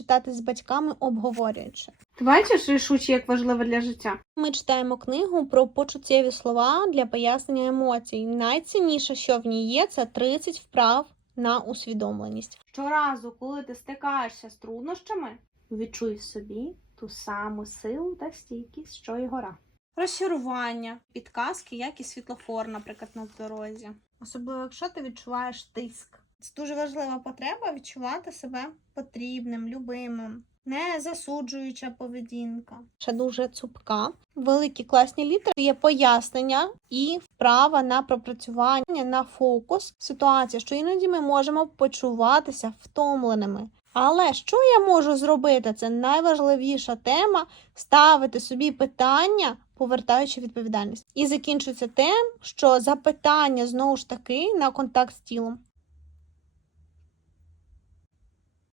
читати з батьками, обговорюючи. Ти бачиш рішуче, як важливо для життя? Ми читаємо книгу про почуттєві слова для пояснення емоцій. Найцінніше, що в ній є, це 30 вправ на усвідомленість. Щоразу, коли ти стикаєшся з труднощами, відчуй в собі ту саму силу та стійкість, що й гора. Розчарування, підказки, як і світлофор, наприклад, на дорозі. Особливо, якщо ти відчуваєш тиск. Це дуже важлива потреба відчувати себе потрібним, любимим, не засуджуюча поведінка. Ще дуже цупка. Великі класні літери є пояснення і вправа на пропрацювання, на фокус. Ситуація, що іноді ми можемо почуватися втомленими. Але що я можу зробити? Це найважливіша тема ставити собі питання, повертаючи відповідальність. І закінчується тим, що запитання знову ж таки на контакт з тілом.